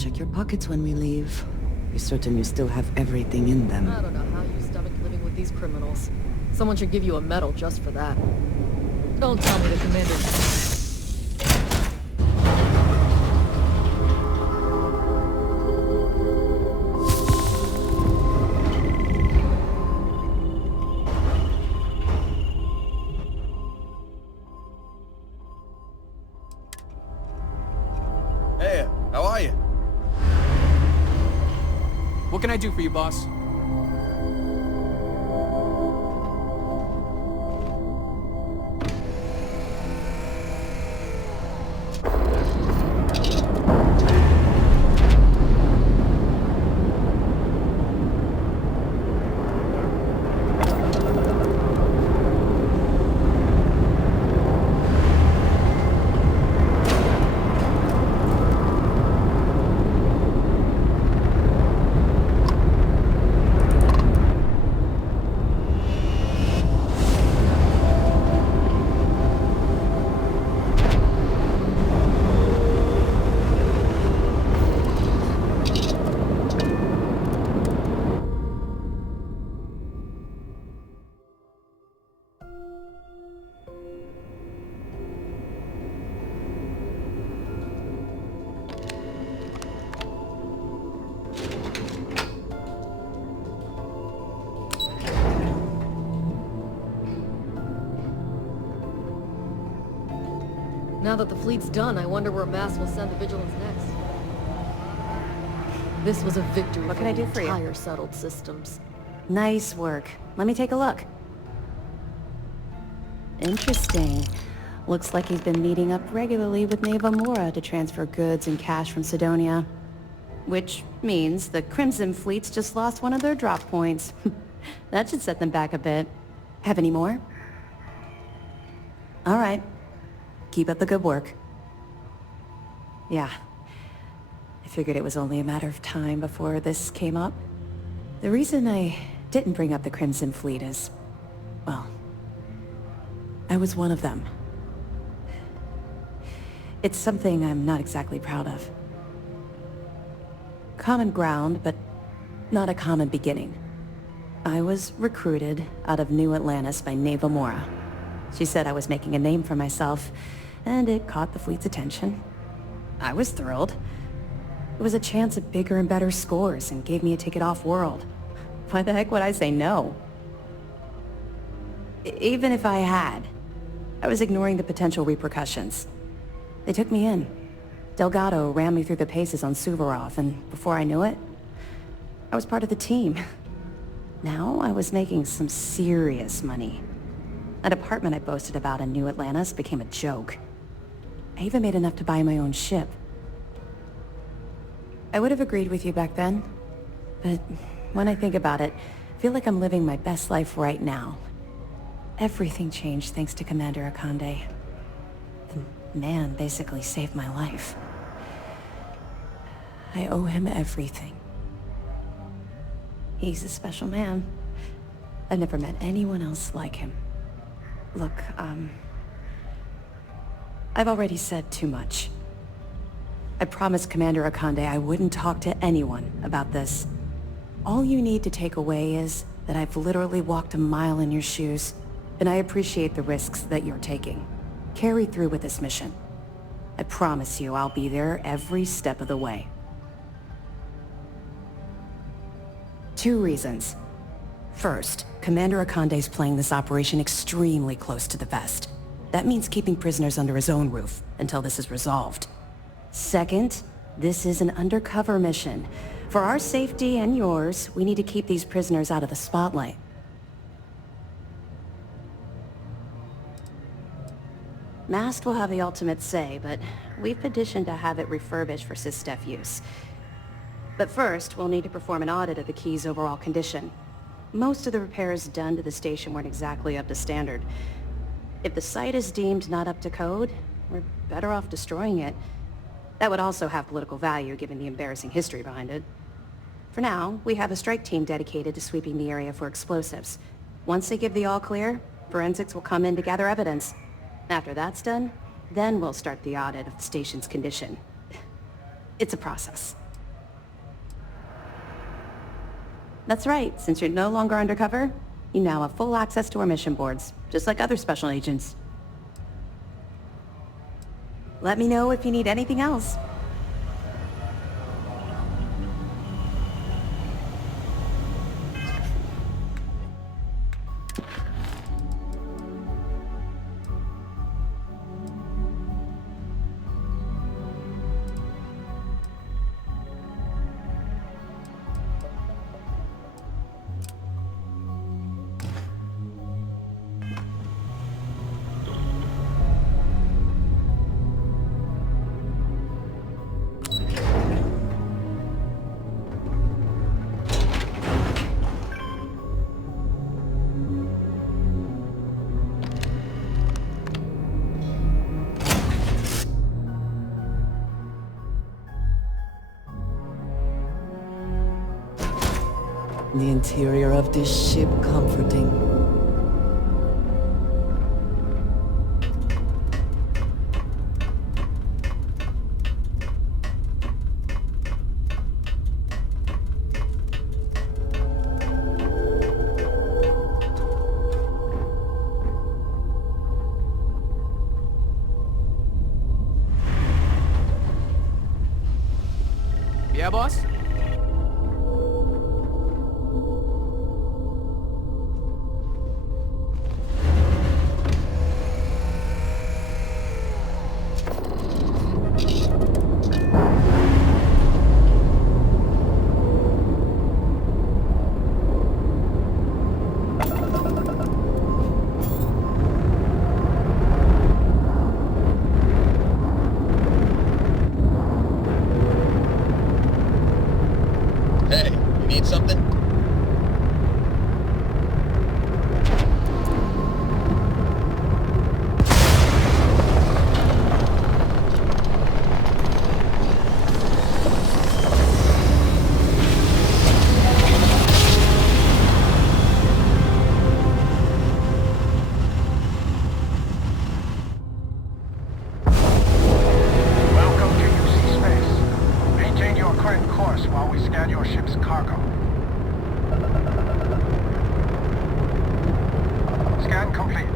check your pockets when we leave. Be certain you still have everything in them. I don't know how you stomach living with these criminals. Someone should give you a medal just for that. Don't tell me the commander... Hey, how are you? What can I do for you, boss? Now that the fleet's done, I wonder where Mass will send the Vigilance next. This was a victory What for can I the do for you? entire settled systems. Nice work. Let me take a look. Interesting. Looks like he's been meeting up regularly with Neva Mora to transfer goods and cash from Sidonia. Which means the Crimson Fleet's just lost one of their drop points. That should set them back a bit. Have any more? All right. Keep up the good work. Yeah. I figured it was only a matter of time before this came up. The reason I didn't bring up the Crimson Fleet is, well, I was one of them. It's something I'm not exactly proud of. Common ground, but not a common beginning. I was recruited out of New Atlantis by Neva Mora. She said I was making a name for myself, and it caught the fleet's attention. I was thrilled. It was a chance at bigger and better scores and gave me a ticket off-world. Why the heck would I say no? Even if I had, I was ignoring the potential repercussions. They took me in. Delgado ran me through the paces on Suvorov, and before I knew it, I was part of the team. Now I was making some serious money. That apartment I boasted about in New Atlantis became a joke. I even made enough to buy my own ship. I would have agreed with you back then, but when I think about it, I feel like I'm living my best life right now. Everything changed thanks to Commander Akande. The man basically saved my life. I owe him everything. He's a special man. I've never met anyone else like him. Look, I've already said too much. I promised Commander Akande I wouldn't talk to anyone about this. All you need to take away is that I've literally walked a mile in your shoes, and I appreciate the risks that you're taking. Carry through with this mission. I promise you I'll be there every step of the way. 2 reasons. First, Commander Akande's playing this operation extremely close to the vest. That means keeping prisoners under his own roof until this is resolved. Second, this is an undercover mission. For our safety and yours, we need to keep these prisoners out of the spotlight. Mast will have the ultimate say, but we've petitioned to have it refurbished for SysDef use. But first, we'll need to perform an audit of the key's overall condition. Most of the repairs done to the station weren't exactly up to standard. If the site is deemed not up to code, we're better off destroying it. That would also have political value given the embarrassing history behind it. For now, we have a strike team dedicated to sweeping the area for explosives. Once they give the all clear, forensics will come in to gather evidence. After that's done, then we'll start the audit of the station's condition. It's a process. That's right. Since you're no longer undercover, you now have full access to our mission boards, just like other special agents. Let me know if you need anything else. The interior of this ship comforting. Yeah, boss? Hey, you need something? Welcome to UC Space. Maintain your current course while we scan your ship's cargo. Scan complete.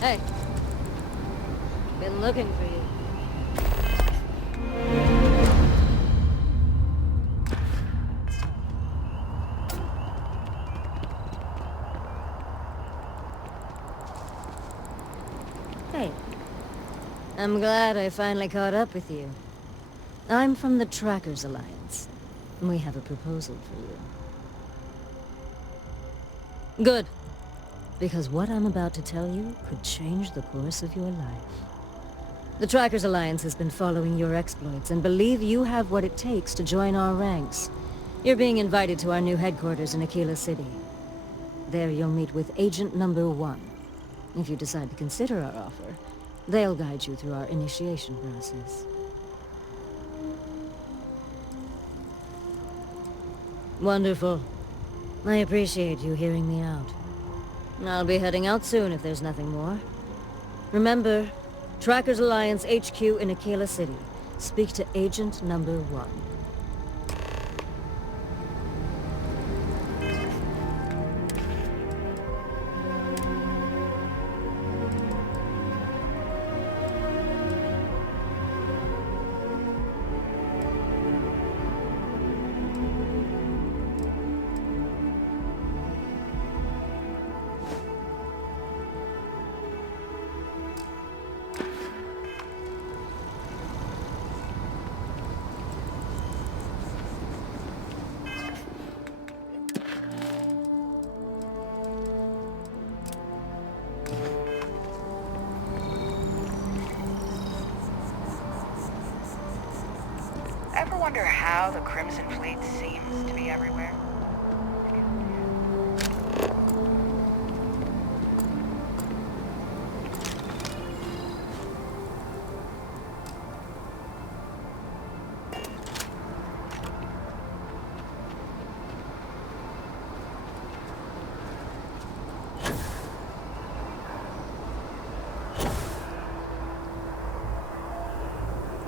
Hey. Been looking for you. Hey. I'm glad I finally caught up with you. I'm from the Trackers Alliance. We have a proposal for you. Good. Because what I'm about to tell you could change the course of your life. The Trackers Alliance has been following your exploits and believe you have what it takes to join our ranks. You're being invited to our new headquarters in Aquila City. There you'll meet with Agent Number 1. If you decide to consider our offer, they'll guide you through our initiation process. Wonderful. I appreciate you hearing me out. I'll be heading out soon if there's nothing more. Remember, Trackers Alliance HQ in Aquila City. Speak to Agent Number 1. wonder how the Crimson Fleet seems to be everywhere?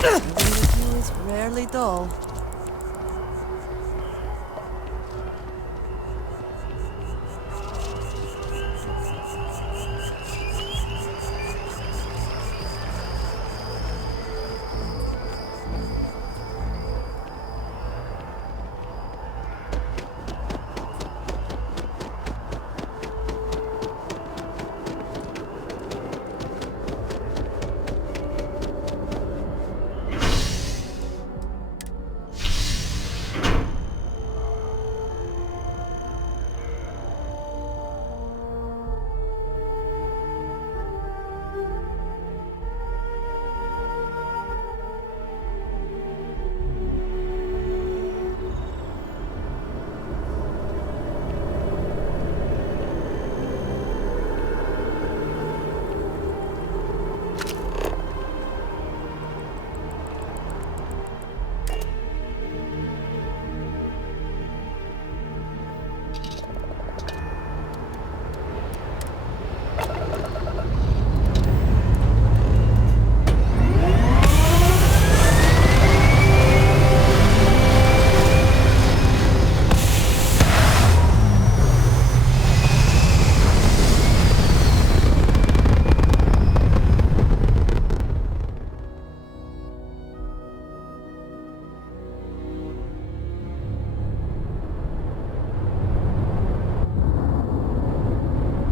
It's rarely dull.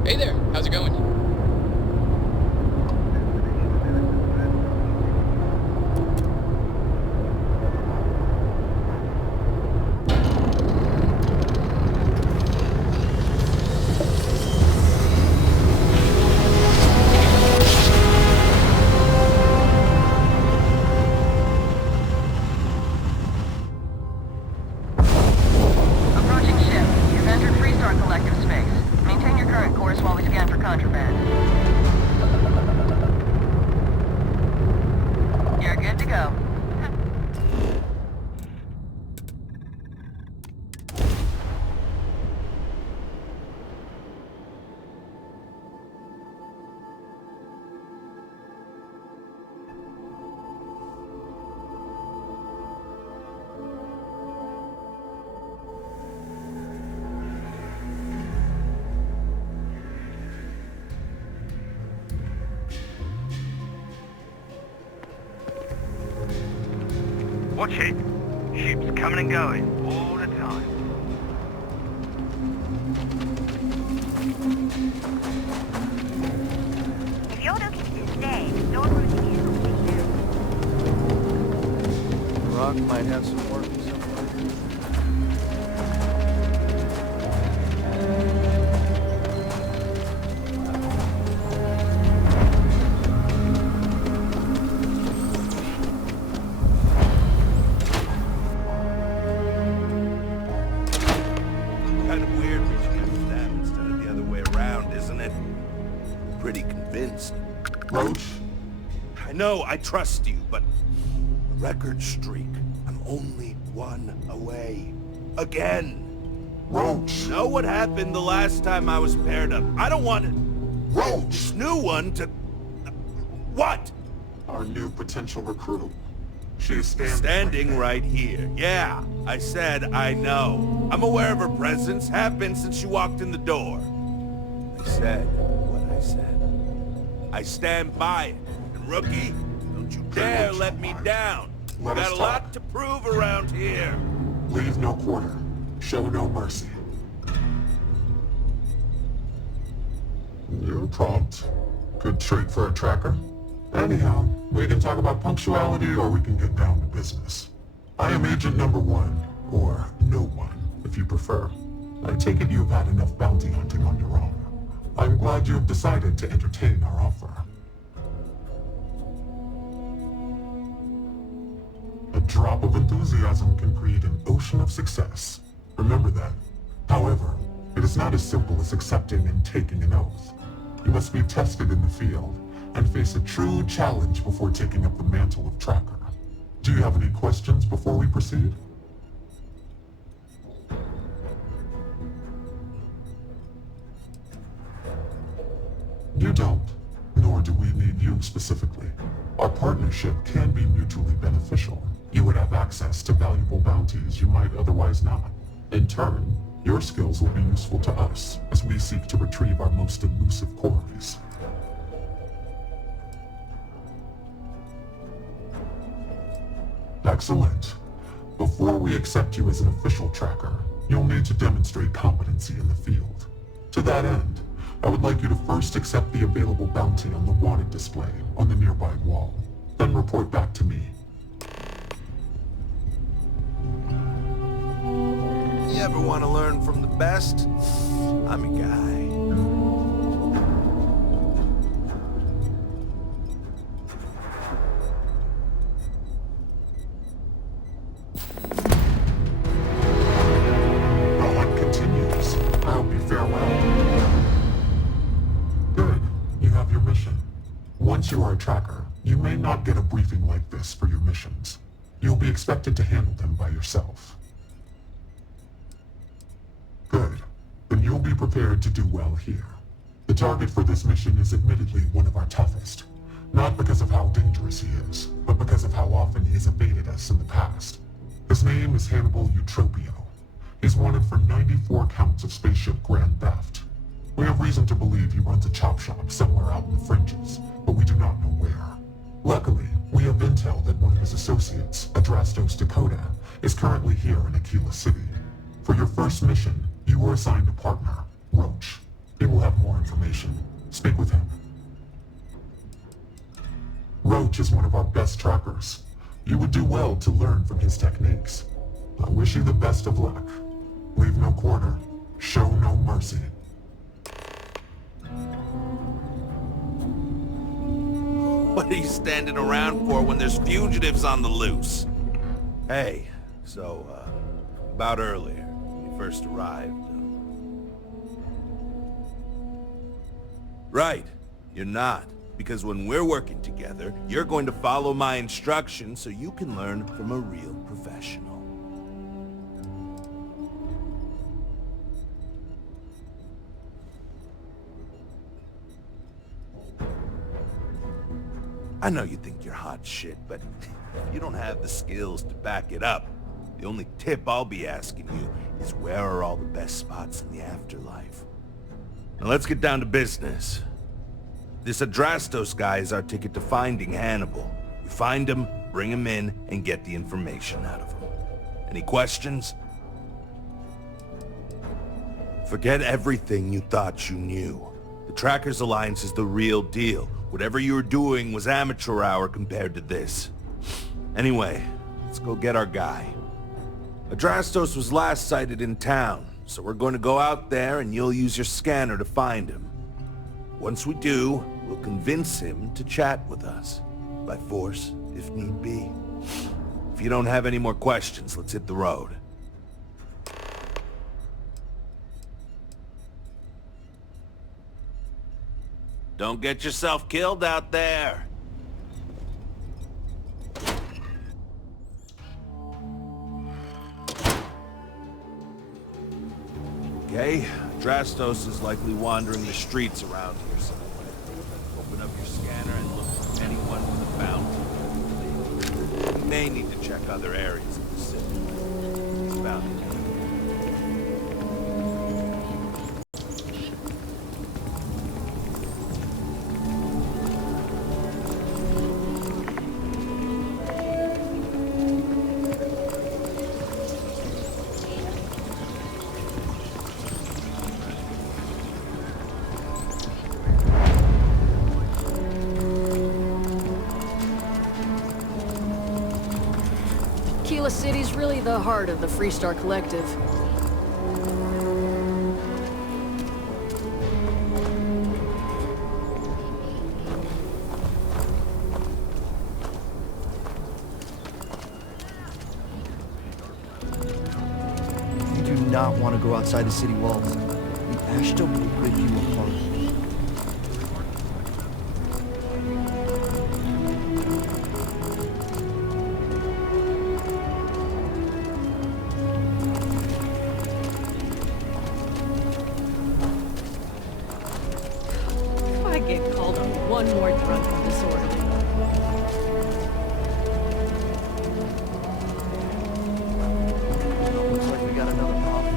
Hey there, how's it going? Approaching ship. You've entered Freestar Collective space. Maintain your current course while we scan for contraband. You're good to go. Watch it. Ships coming and going all the time. If you're looking to stay, no cruising is The rock might have some work somewhere. Kind of weird reaching out to them instead of the other way around, isn't it? Pretty convinced. Roach? I know, I trust you, but the record streak. I'm only one away. Again. Roach! Know what happened the last time I was paired up? I don't want Roach! this new one to... What? Our new potential recruit. She is Standing right here. Yeah, I said I know. I'm aware of her presence, have been since she walked in the door. I said what I said. I stand by it. And rookie, don't you dare let me down. Let us Got a talk. lot to prove around here. Leave no quarter. Show no mercy. You're prompt. Good trait for a tracker. Anyhow, we can talk about punctuality or we can get down to business. I am Agent Number 1, or No One, if you prefer. I take it you've had enough bounty hunting on your own. I'm glad you've decided to entertain our offer. A drop of enthusiasm can create an ocean of success. Remember that. However, it is not as simple as accepting and taking an oath. You must be tested in the field and face a true challenge before taking up the mantle of tracker. Do you have any questions before we proceed? You don't, nor do we need you specifically. Our partnership can be mutually beneficial. You would have access to valuable bounties you might otherwise not. In turn, your skills will be useful to us as we seek to retrieve our most elusive quarries. Excellent. Before we accept you as an official tracker, you'll need to demonstrate competency in the field. To that end, I would like you to first accept the available bounty on the wanted display on the nearby wall, then report back to me. You ever want to learn from the best? I'm your guy. The hunt continues. I hope you fare well. Good. You have your mission. Once you are a tracker, you may not get a briefing like this for your missions. You'll be expected to handle them by yourself. Good. Then you'll be prepared to do well here. The target for this mission is admittedly one of our toughest. Not because of how dangerous he is, but because of how often he has evaded us in the past. His name is Hannibal Eutropio. He's wanted for 94 counts of spaceship grand theft. We have reason to believe he runs a chop shop somewhere out in the fringes, but we do not know where. Luckily, we have intel that one of his associates, Adrastos Dakota, is currently here in Aquila City. For your first mission, you were assigned a partner, Roach. He will have more information. Speak with him. Roach is one of our best trackers. You would do well to learn from his techniques. I wish you the best of luck. Leave no quarter. Show no mercy. What are you standing around for when there's fugitives on the loose? Hey, so, about earlier, when you first arrived. Right, you're not. Because when we're working together, you're going to follow my instructions so you can learn from a real professional. I know you think you're hot shit, but if you don't have the skills to back it up, the only tip I'll be asking you is where are all the best spots in the afterlife? Now let's get down to business. This Adrastos guy is our ticket to finding Hannibal. We find him, bring him in, and get the information out of him. Any questions? Forget everything you thought you knew. The Trackers Alliance is the real deal. Whatever you were doing was amateur hour compared to this. Anyway, let's go get our guy. Adrastos was last sighted in town, so we're going to go out there and you'll use your scanner to find him. Once we do, we'll convince him to chat with us. By force, if need be. If you don't have any more questions, let's hit the road. Don't get yourself killed out there. Okay, Adrastos is likely wandering the streets around here somewhere. Open up your scanner and look for anyone with a bounty. You may need to check other areas of the city. It's bounty. Aquila City's really the heart of the Freestar Collective. want to go outside the city walls. The ash stoke will break you apart. If I get called on one more drunken disorderly. Looks like we got another problem.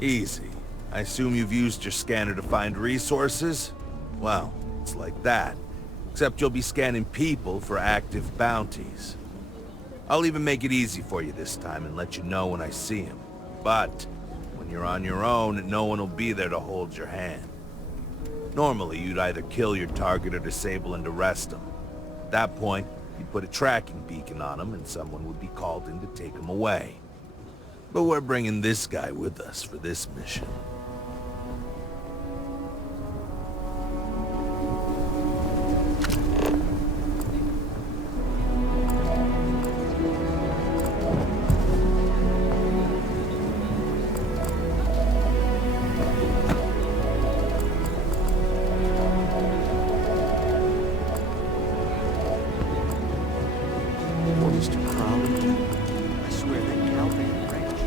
Easy. I assume you've used your scanner to find resources? Well, it's like that. Except you'll be scanning people for active bounties. I'll even make it easy for you this time and let you know when I see him. But when you're on your own, no one will be there to hold your hand. Normally, you'd either kill your target or disable and arrest him. At that point, you'd put a tracking beacon on him and someone would be called in to take him away. But we're bringing this guy with us for this mission. Orders to Crowley. I swear that Galvan ranch.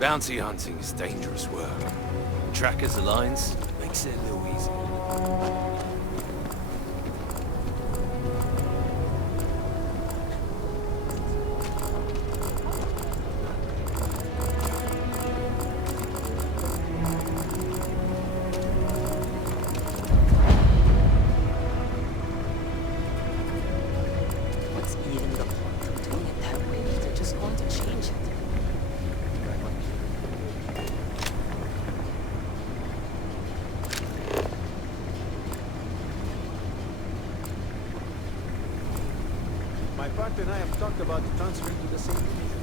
Bounty hunting is dangerous work. Trackers Alliance makes it a little easier. What's even the point of doing it that way? They're just going to change it. My partner and I have talked about transferring to the same division.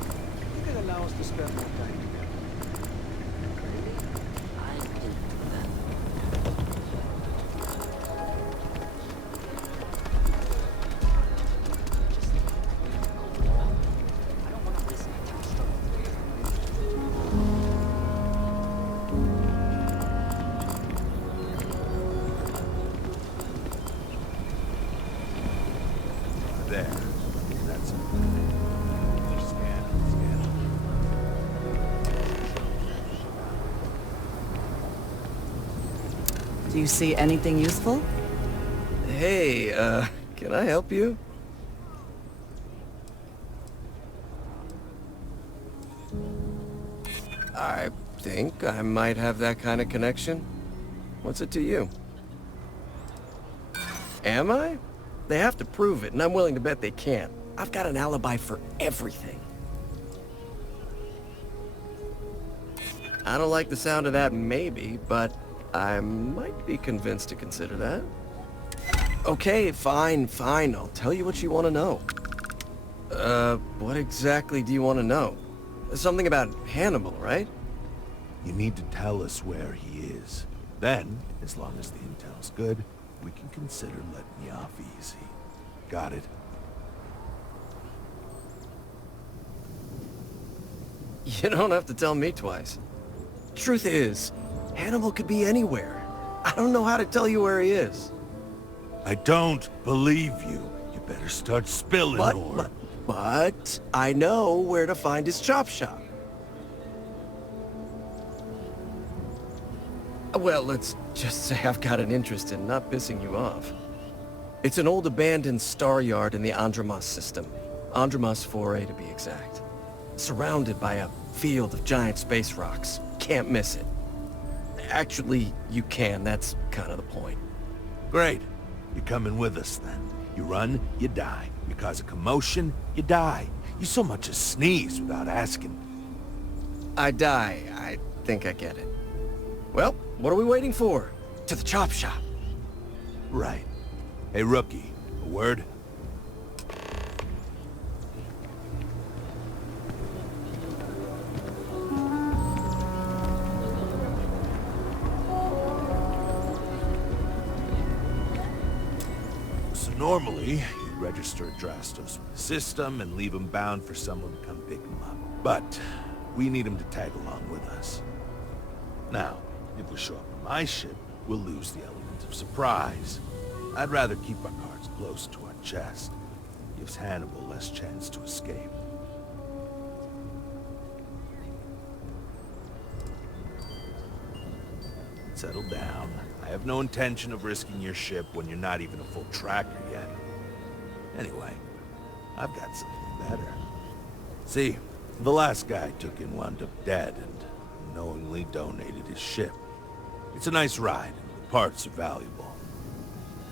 It can allow us to spend more time together. I didn't do that. I don't want to listen to you struggle. There. That's it. Scan, scan. Do you see anything useful? Hey, can I help you? I think I might have that kind of connection. What's it to you? Am I? They have to prove it, and I'm willing to bet they can't. I've got an alibi for everything. I don't like the sound of that maybe, but I might be convinced to consider that. Okay, fine. I'll tell you what you want to know. What exactly do you want to know? Something about Hannibal, right? You need to tell us where he is. Then, as long as the intel's good, we can consider letting you off easy. Got it? You don't have to tell me twice. Truth is, Hannibal could be anywhere. I don't know how to tell you where he is. I don't believe you. You better start spilling, or... But I know where to find his chop shop. Well, let's just say I've got an interest in not pissing you off. It's an old abandoned star yard in the Andromos system. Andromos 4A to be exact. Surrounded by a field of giant space rocks. Can't miss it. Actually, you can. That's kind of the point. Great. You're coming with us, then. You run, you die. You cause a commotion, you die. You so much as sneeze without asking. I die. I think I get it. Well, what are we waiting for? To the chop shop. Right. Hey, rookie, a word? So normally, you'd register a Drastos with the system and leave him bound for someone to come pick him up. But we need him to tag along with us. Now, if we show up on my ship, we'll lose the element of surprise. I'd rather keep our cards close to our chest. Gives Hannibal less chance to escape. Settle down. I have no intention of risking your ship when you're not even a full tracker yet. Anyway, I've got something better. See, the last guy I took in wound up dead and knowingly donated his ship. It's a nice ride, and the parts are valuable.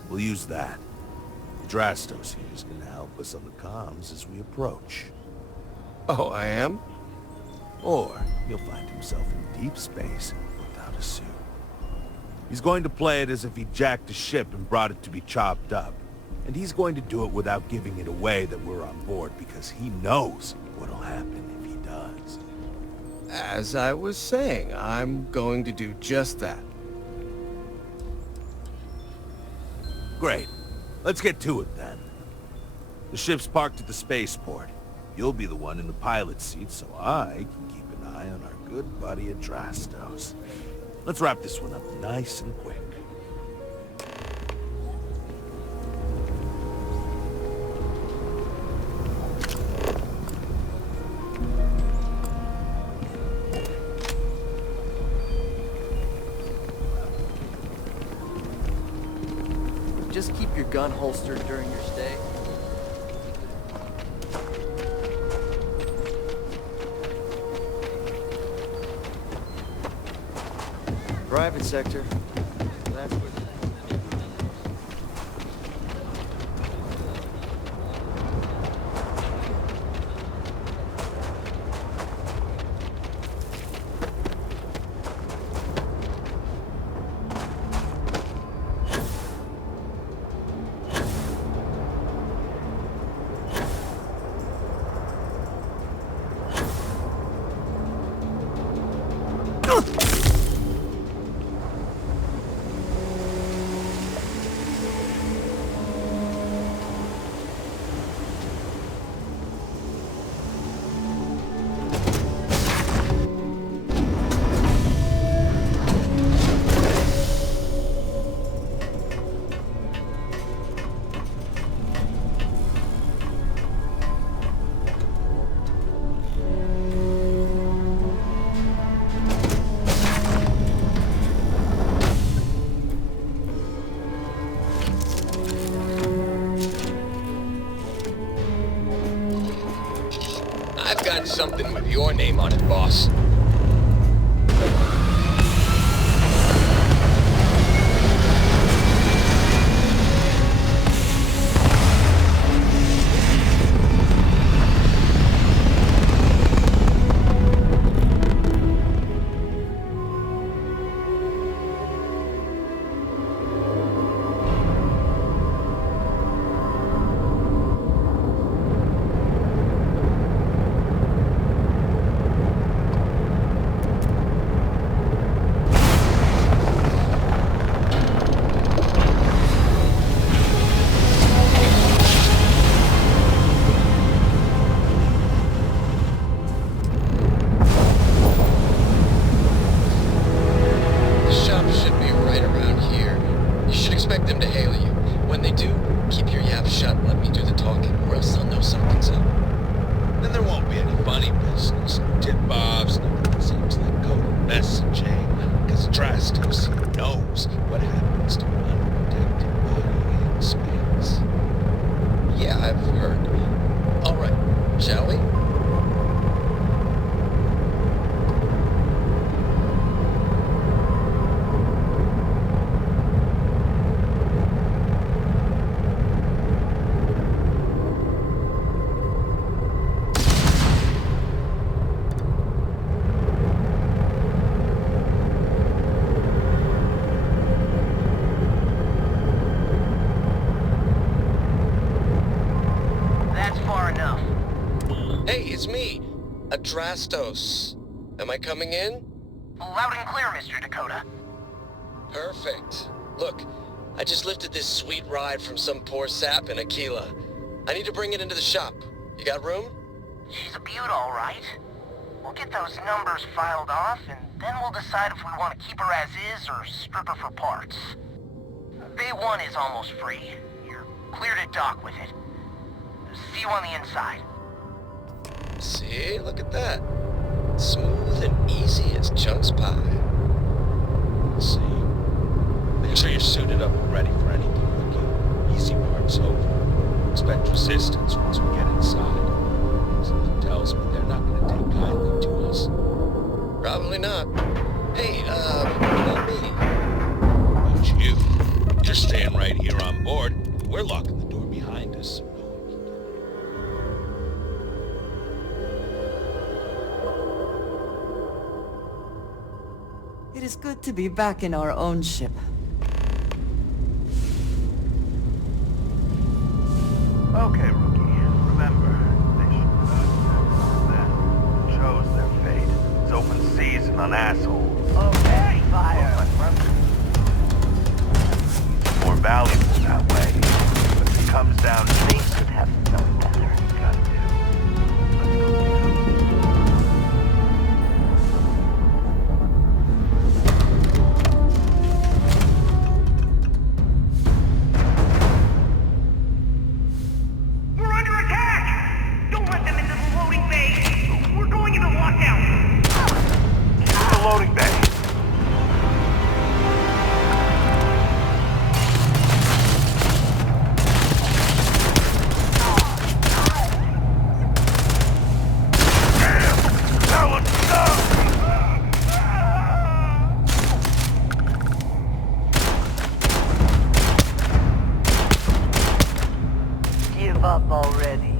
We'll use that. Drastos here is going to help us on the comms as we approach. Oh, I am? Or he'll find himself in deep space without a suit. He's going to play it as if he jacked a ship and brought it to be chopped up. And he's going to do it without giving it away that we're on board because he knows what'll happen if he does. As I was saying, I'm going to do just that. Great. Let's get to it then. The ship's parked at the spaceport. You'll be the one in the pilot's seat so I can keep an eye on our good buddy Drastos. Let's wrap this one up nice and quick. Just keep your gun holstered during your stay. Private sector. That's where... I've got something with your name on it, boss. Hey, it's me, Adrastos. Am I coming in? Loud and clear, Mr. Dakota. Perfect. Look, I just lifted this sweet ride from some poor sap in Aquila. I need to bring it into the shop. You got room? She's a beaut, all right. We'll get those numbers filed off, and then we'll decide if we want to keep her as is or strip her for parts. Bay 1 is almost free. You're clear to dock with it. See you on the inside. See? Look at that. Smooth and easy as Chunk's pie. See? Make sure you're suited up and ready for anything, Rookie. Easy part's over. Expect resistance once we get inside. Something tells me they're not gonna take kindly to us. Probably not. Hey, not me. But you. You're staying right here on board. We're locking the door behind us, so no one can get in. It is good to be back in our own ship. Okay, Rookie. Remember, they then chose their fate. It's open season on assholes. Okay, fire. It's more valuable that way. But if it comes down to things that have no better, you gotta do. We're under attack! Don't let them into the loading bay! We're going into lockdown! To the loading bay. Now let's go! Give up already.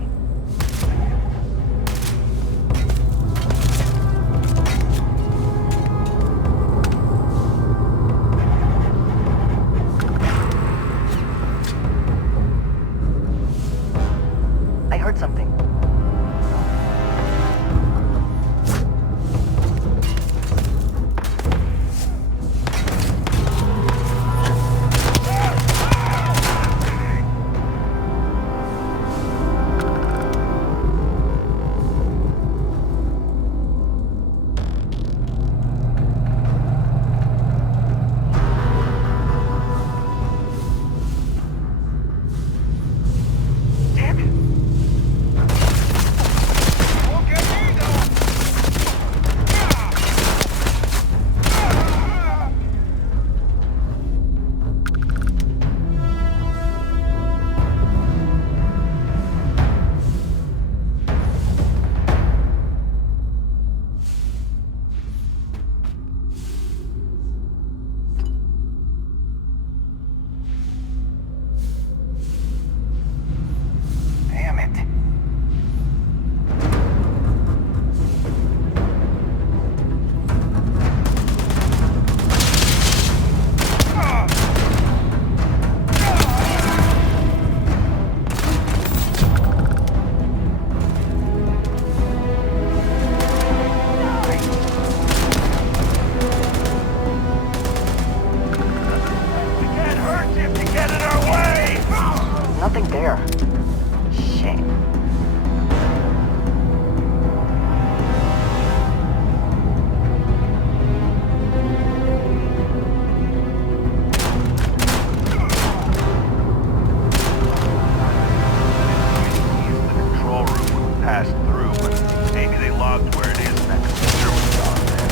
I heard something. Damn it. We can't hurt you if you get in our way! Nothing there. Shame. The control room when we passed through, but maybe they logged where it is and that computer was gone there.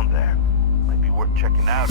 around there. Might be worth checking out.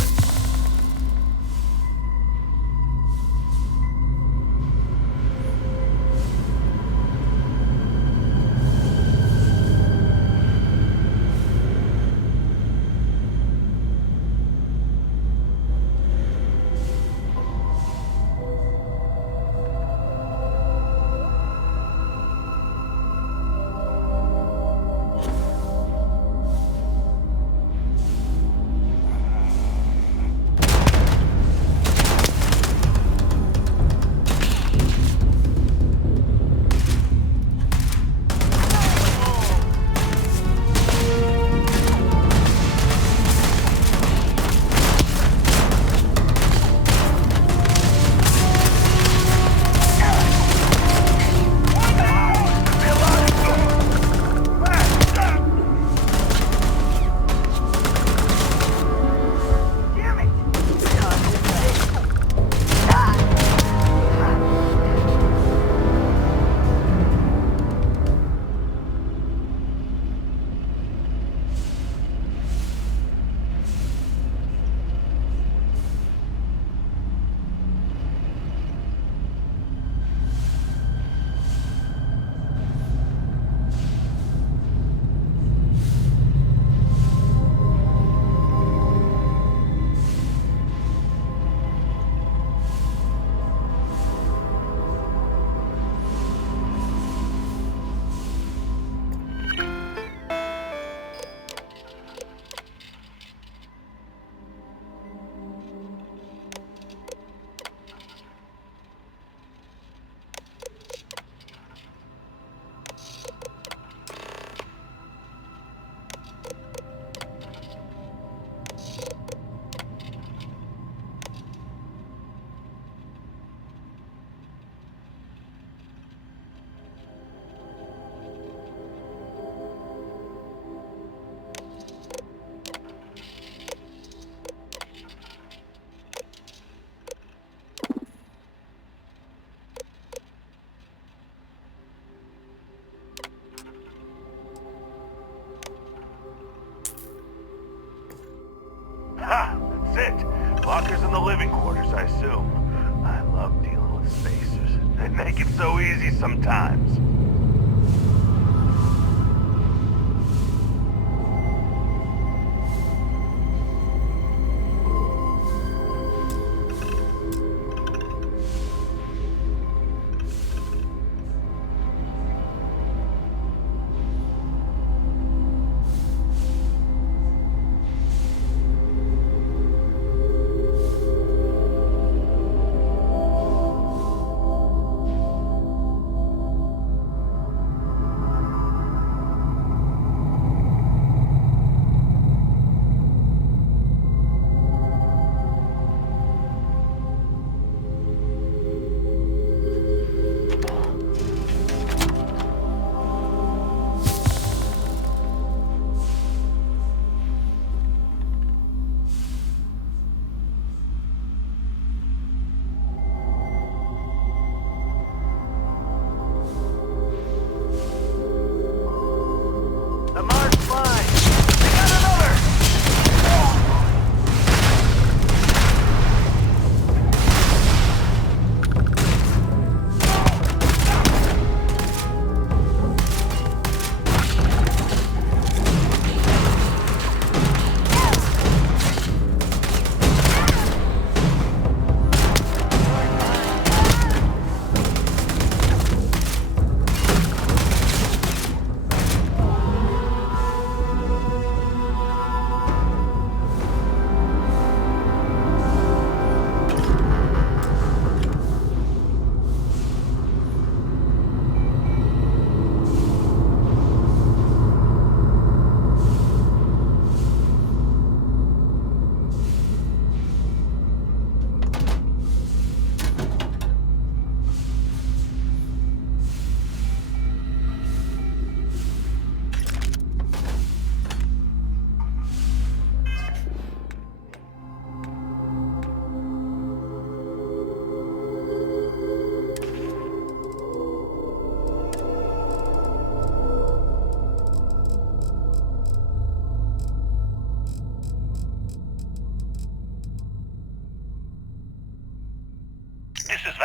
That's it. Lockers in the living quarters, I assume. I love dealing with spacers. They make it so easy sometimes.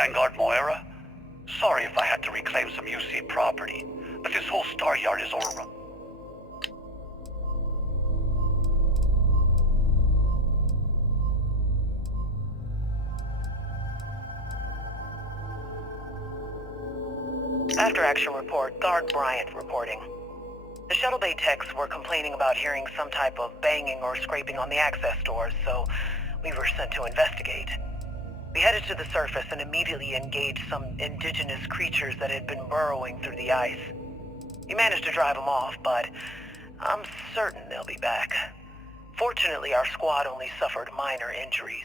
Vanguard Moira. Sorry if I had to reclaim some UC property, but this whole star yard is overrun. After action report, Guard Bryant reporting. The shuttle bay techs were complaining about hearing some type of banging or scraping on the access doors, so we were sent to investigate. We headed to the surface and immediately engaged some indigenous creatures that had been burrowing through the ice. We managed to drive them off, but I'm certain they'll be back. Fortunately, our squad only suffered minor injuries.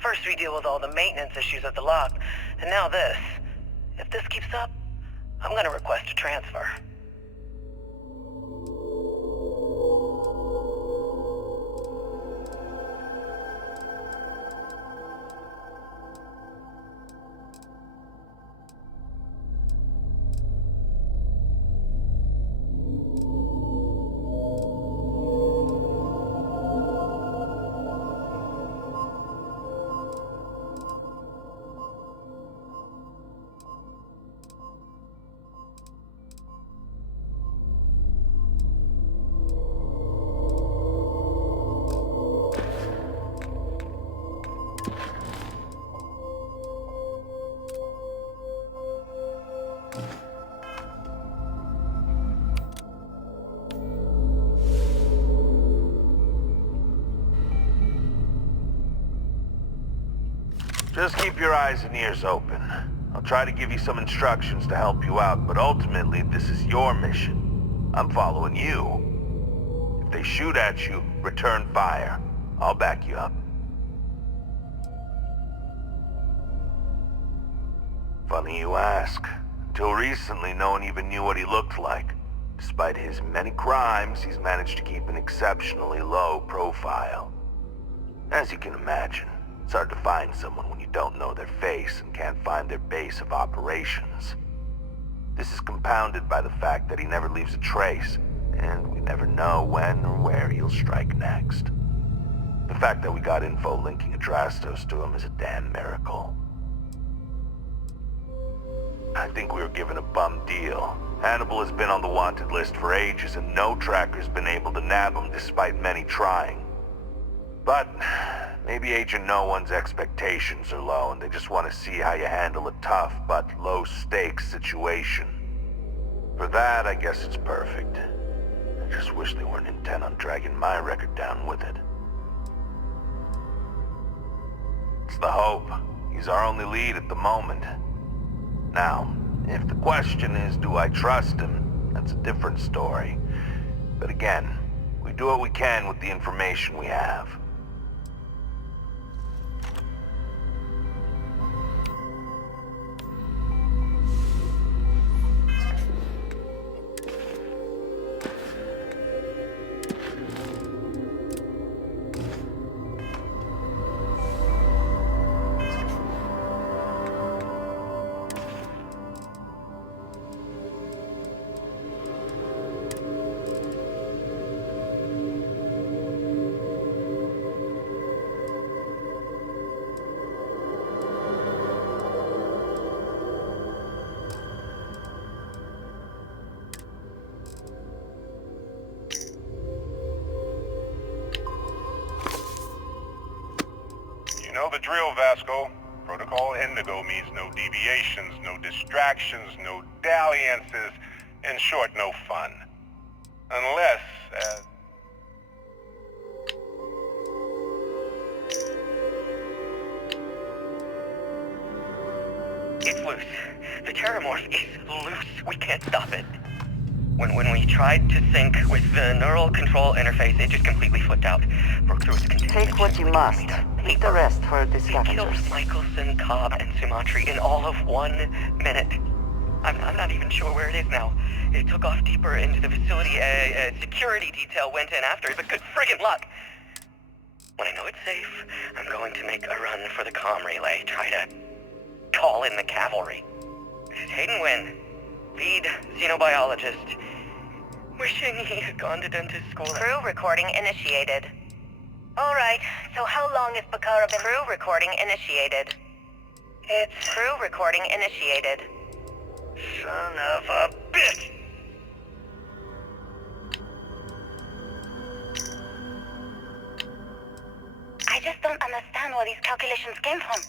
First we deal with all the maintenance issues at the lock, and now this. If this keeps up, I'm gonna request a transfer. Just keep your eyes and ears open. I'll try to give you some instructions to help you out, but ultimately, this is your mission. I'm following you. If they shoot at you, return fire. I'll back you up. Funny you ask. Until recently, no one even knew what he looked like. Despite his many crimes, he's managed to keep an exceptionally low profile. As you can imagine, it's hard to find someone when you don't know their face and can't find their base of operations. This is compounded by the fact that he never leaves a trace, and we never know when or where he'll strike next. The fact that we got info linking Adrastos to him is a damn miracle. I think we were given a bum deal. Hannibal has been on the wanted list for ages, and no tracker's been able to nab him despite many trying. But maybe Agent No One's expectations are low, and they just want to see how you handle a tough but low-stakes situation. For that, I guess it's perfect. I just wish they weren't intent on dragging my record down with it. It's the hope. He's our only lead at the moment. Now, if the question is, do I trust him? That's a different story. But again, we do what we can with the information we have. You know the drill, Vasco. Protocol Indigo means no deviations, no distractions, no dalliances, in short, no fun. Unless, It's loose. The Terramorph is loose. We can't stop it. When we tried to sync with the neural control interface, it just completely flipped out. Broke through its containment. Take what you must. Leave the rest for the He killed scavengers. Michelson, Cobb, and Sumatri in all of 1 minute. I'm not even sure where it is now. It took off deeper into the facility. A security detail went in after it, but good friggin' luck. When I know it's safe, I'm going to make a run for the comm relay. Try to call in the cavalry. Hayden Wynn, lead xenobiologist. Wishing he had gone to dentist school. Crew recording initiated. All right, so how long has Bakara been... Crew recording initiated. It's crew recording initiated. Son of a bitch! I just don't understand where these calculations came from.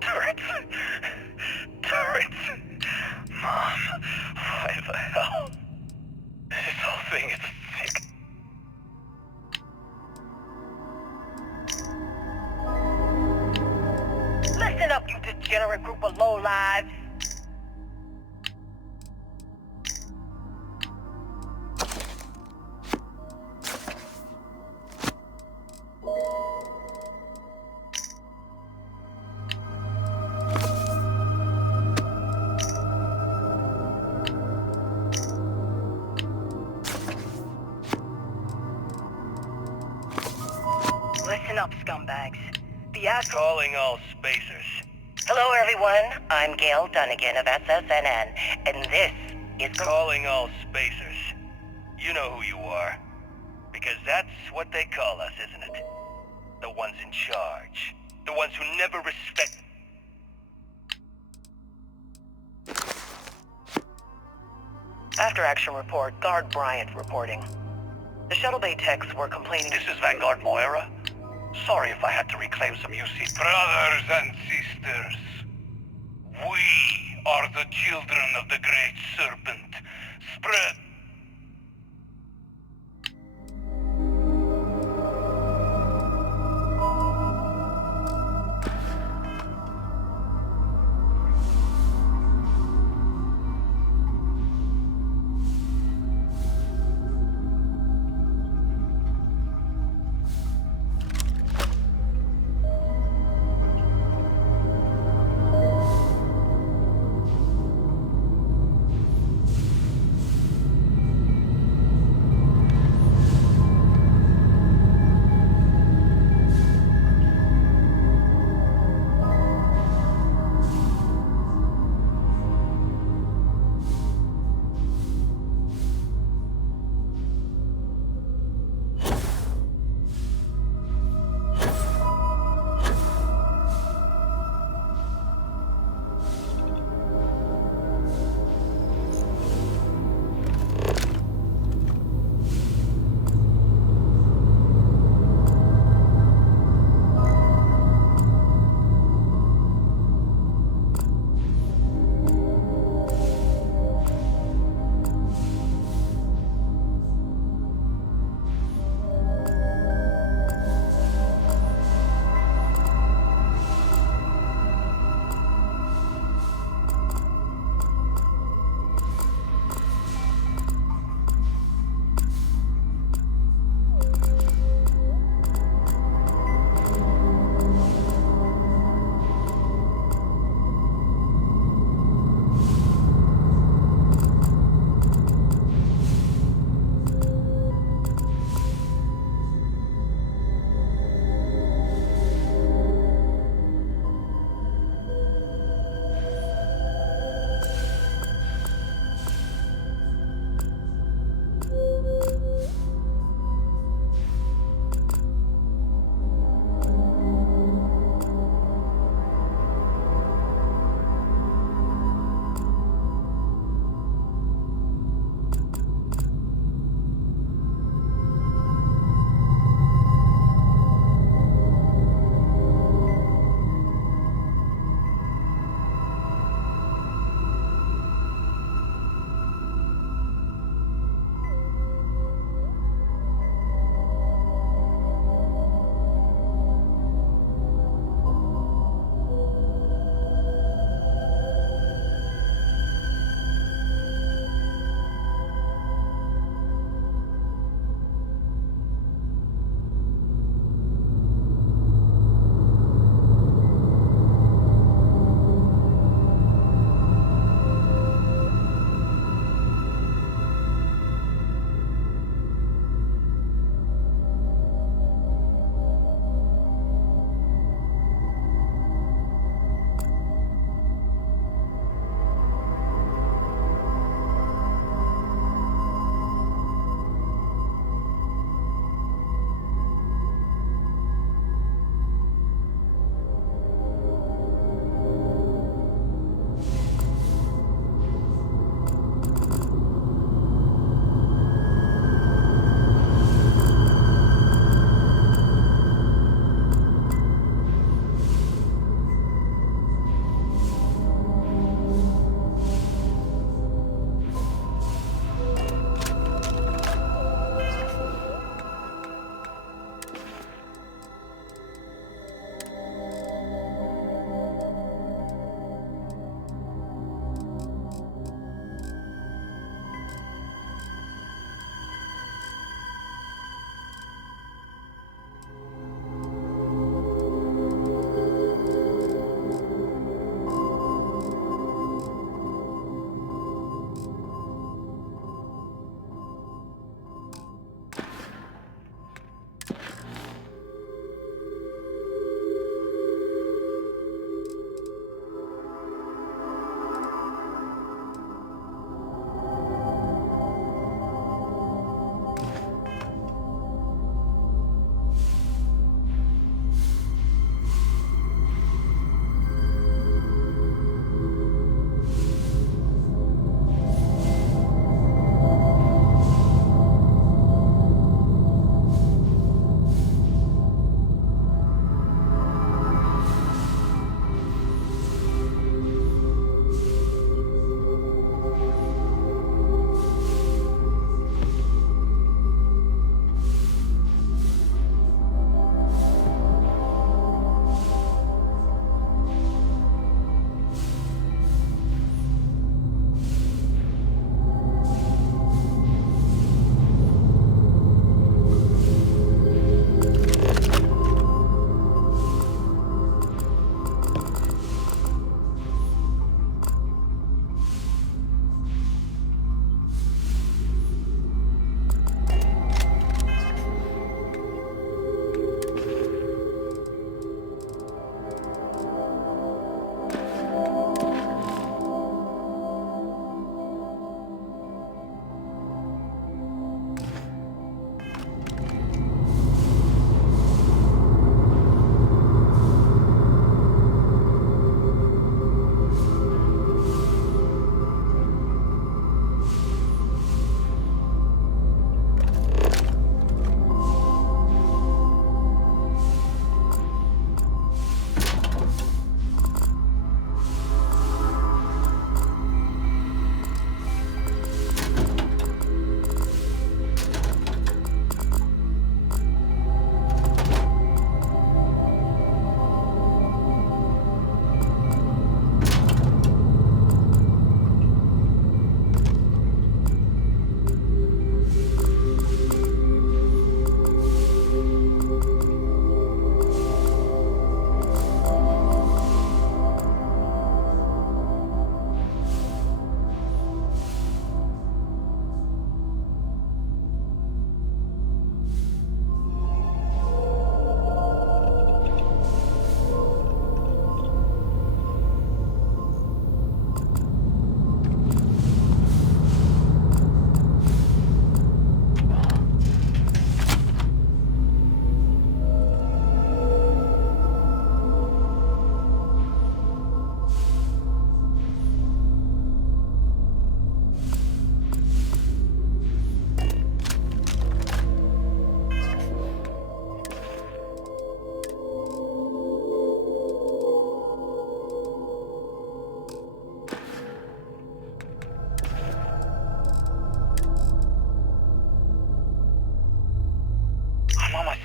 Turrets! Turrets! Mom, why the hell? This whole thing is sick. Listen up, you degenerate group of lowlives. Listen up, scumbags. The asshole... Calling all spacers. Hello, everyone. I'm Gail Dunnigan of SSNN, and this is... Calling all spacers. You know who you are. Because that's what they call us, isn't it? The ones in charge. The ones who never respect... After action report, Guard Bryant reporting. The shuttle bay techs were complaining... This is Vanguard Moira. Sorry if I had to reclaim some UC... Brothers and sisters, we are the children of the Great Serpent. Spread...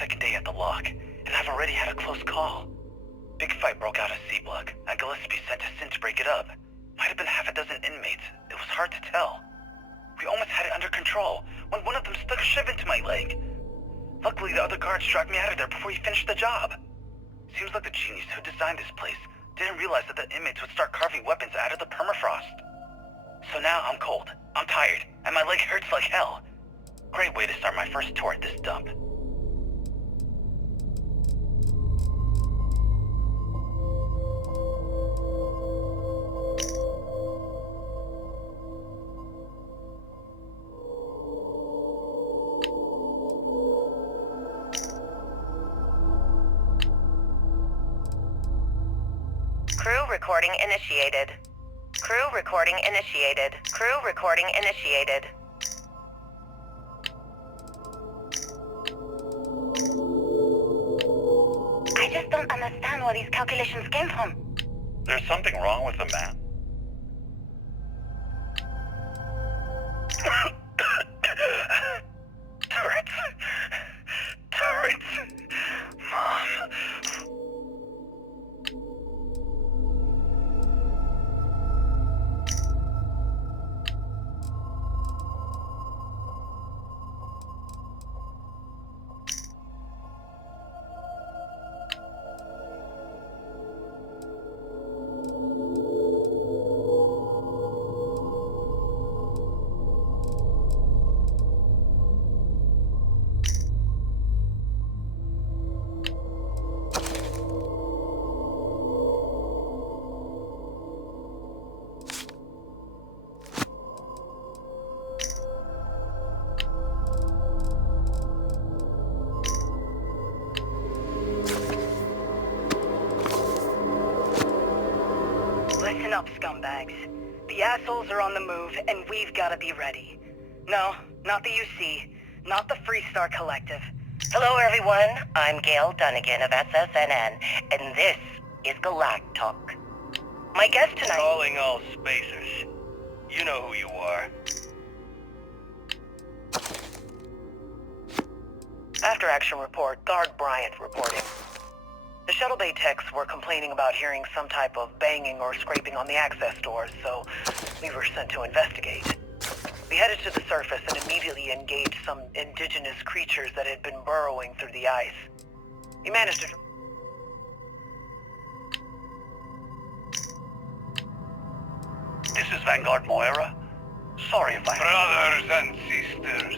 second day at the lock, and I've already had a close call. Big fight broke out at C-Block, and Gillespie sent us in to break it up. Might have been half a dozen inmates. It was hard to tell. We almost had it under control when one of them stuck a shiv into my leg. Luckily, the other guards dragged me out of there before he finished the job. Seems like the genius who designed this place didn't realize that the inmates would start carving weapons out of the permafrost. So now I'm cold, I'm tired, and my leg hurts like hell. Great way to start my first tour at this dump. Crew recording initiated. Crew recording initiated. Crew recording initiated. I just don't understand where these calculations came from. There's something wrong with the map. Turrets. Turrets. Mom. Listen up, scumbags. The assholes are on the move, and we've got to be ready. No, not the UC, not the Freestar Collective. Hello, everyone. I'm Gail Dunnigan of SSNN, and this is Galactalk. My guest tonight... Calling all spacers. You know who you are. After action report, Guard Bryant reporting. The shuttle bay techs were complaining about hearing some type of banging or scraping on the access doors, so we were sent to investigate. We headed to the surface and immediately engaged some indigenous creatures that had been burrowing through the ice. We managed to... This is Vanguard Moira. Sorry if I... Brothers and sisters,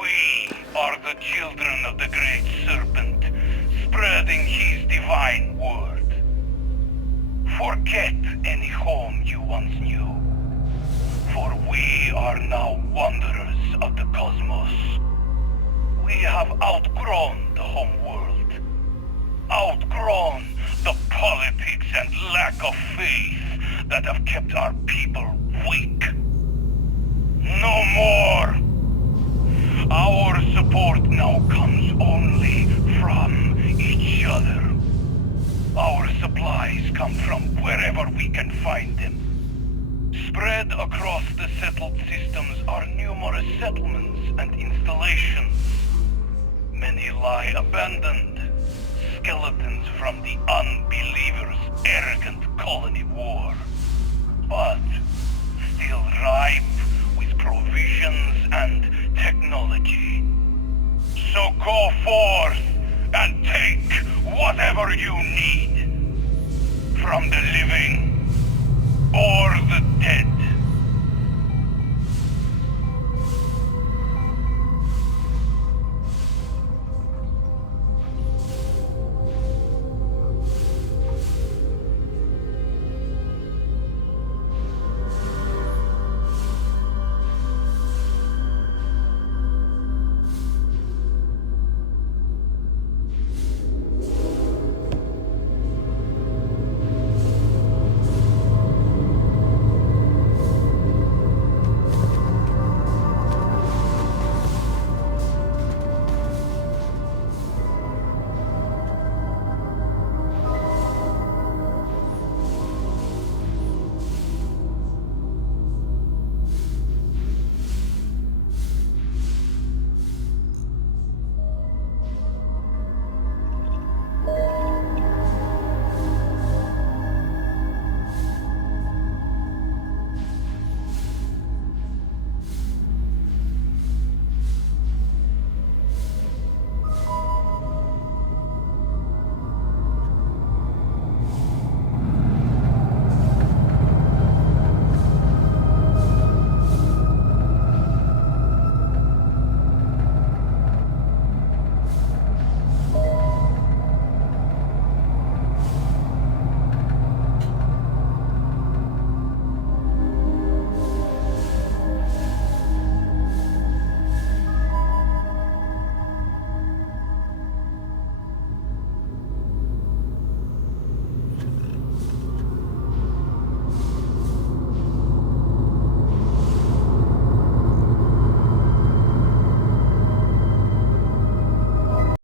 we are the children of the Great Serpent, spreading his divine word. Forget any home you once knew, for we are now wanderers of the cosmos. We have outgrown the home world, outgrown the politics and lack of faith that have kept our people weak. No more! Our support now comes only from each other. Our supplies come from wherever we can find them. Spread across the settled systems are numerous settlements and installations. Many lie abandoned, skeletons from the unbelievers' arrogant colony.